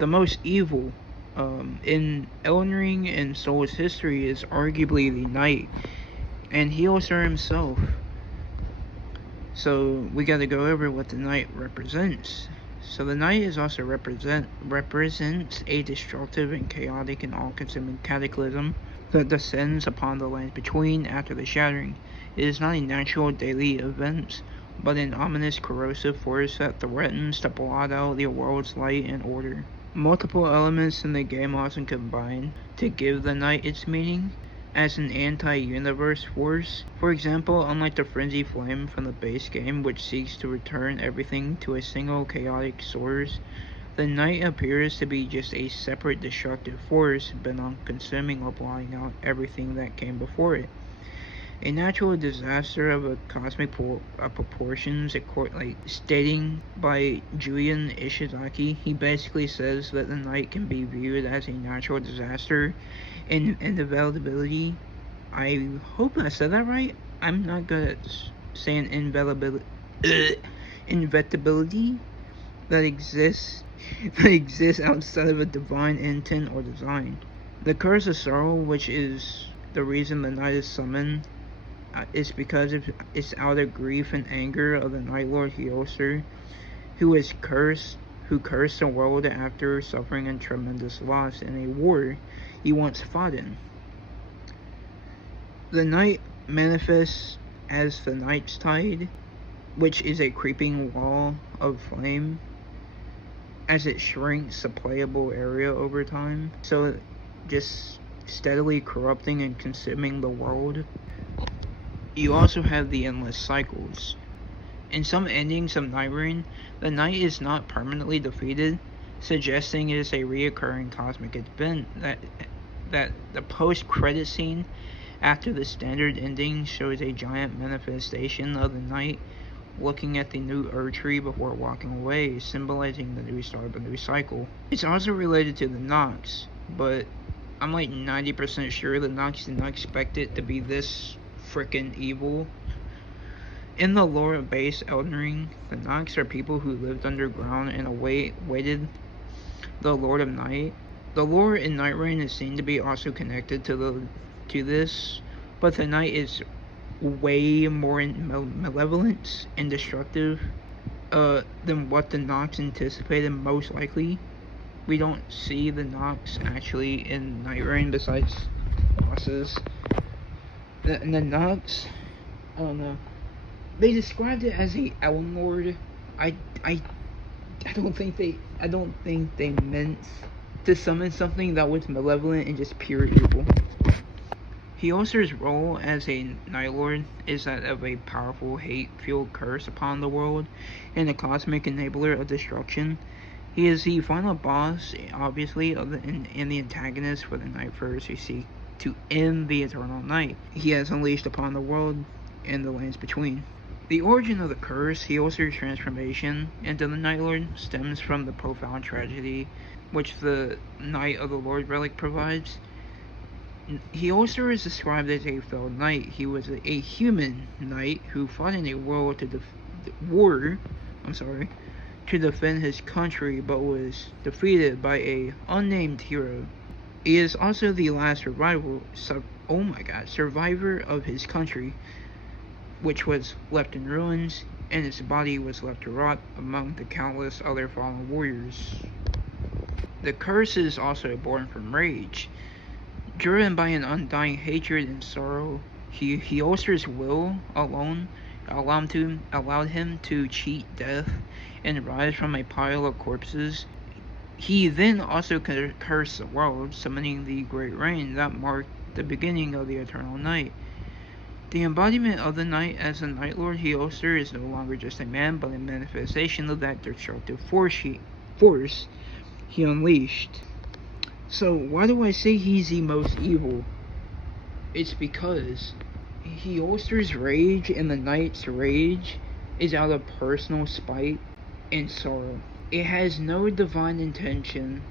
the most evil in Elden Ring and Souls history is arguably the Knight, and he also himself. So we got to go over what the Knight represents. So the Knight is also represents a destructive and chaotic and all-consuming cataclysm that descends upon the lands between after the shattering. It is not a natural daily event, but an ominous corrosive force that threatens to blot out the world's light and order. Multiple elements in the game often combine to give the Knight its meaning as an anti-universe force. For example, unlike the Frenzy Flame from the base game, which seeks to return everything to a single chaotic source, the Knight appears to be just a separate destructive force bent on consuming or blotting out everything that came before it. A natural disaster of a cosmic proportions, stating by Julian Ishizaki, he basically says that the Knight can be viewed as a natural disaster in inevitability. I hope I said that right. I'm not good at saying inevitability that exists outside of a divine intent or design. The Curse of Sorrow, which is the reason the Knight is summoned, is because it's out of grief and anger of the Night Lord Hyostor, who cursed the world after suffering a tremendous loss in a war he once fought in. The Knight manifests as the Night's Tide, which is a creeping wall of flame as it shrinks the playable area over time, so just steadily corrupting and consuming the world. You also have the endless cycles. In some endings of Night Rain, the Knight is not permanently defeated, suggesting it is a reoccurring cosmic event that the post-credit scene after the standard ending shows a giant manifestation of the Knight looking at the new Erdtree before walking away, symbolizing the new start of a new cycle. It's also related to the Nox, but I'm like 90% sure the Nox did not expect it to be this frickin' evil. In the lore of base Elden Ring, the Nox are people who lived underground and awaited the Lord of Night. The lore in Night Rain is seen to be also connected to this, but the Knight is way more malevolent and destructive than what the Nox anticipated most likely. We don't see the Nox actually in Night Rain besides bosses. The Nox, I don't know. They described it as a Elden Lord. I don't think they meant to summon something that was malevolent and just pure evil. Hyostor's role as a Night Lord is that of a powerful hate-fueled curse upon the world and a cosmic enabler of destruction. He is the final boss, obviously, and the antagonist for the Night First who seek to end the eternal night he has unleashed upon the world and the lands between. The origin of the curse, Hyostor's transformation into the Night Lord, stems from the profound tragedy which the Night of the Lord relic provides. Hyostor is described as a failed knight. He was a human knight who fought in a war to defend his country, but was defeated by a unnamed hero. He is also the last survivor of his country, which was left in ruins, and his body was left to rot among the countless other fallen warriors. The curse is also born from rage. Driven by an undying hatred and sorrow, Hyostor's will alone allowed him to cheat death and rise from a pile of corpses. He then also cursed the world, summoning the Great Rain that marked the beginning of the Eternal Night. The embodiment of the Night as the Night Lord Hyostor is no longer just a man, but a manifestation of that destructive force he unleashed. So why do I say he's the most evil? It's because Hyostor's rage and the Knight's rage is out of personal spite and sorrow. It has no divine intention.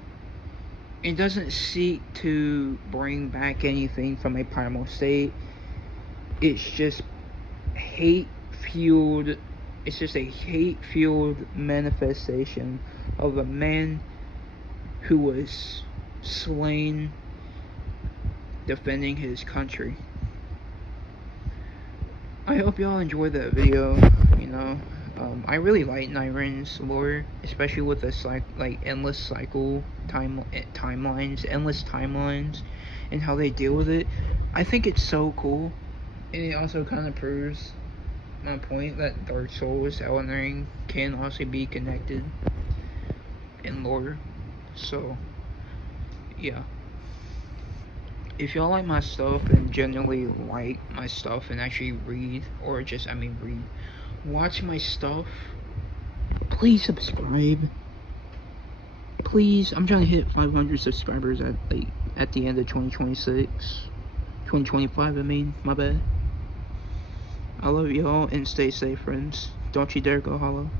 It doesn't seek to bring back anything from a primal state. It's just hate-fueled. It's just a hate-fueled manifestation of a man who was slain defending his country. I hope y'all enjoyed that video. You know, I really like Nyrin's lore, especially with the endless cycle timelines, endless timelines, and how they deal with it. I think it's so cool, and it also kind of proves my point that Dark Souls, Elden Ring can also be connected in lore. So, yeah. If y'all like my stuff and genuinely like my stuff and actually read, or just, read, watch my stuff, please subscribe. Please, I'm trying to hit 500 subscribers at the end of 2026. 2025, my bad. I love y'all and stay safe, friends. Don't you dare go hollow.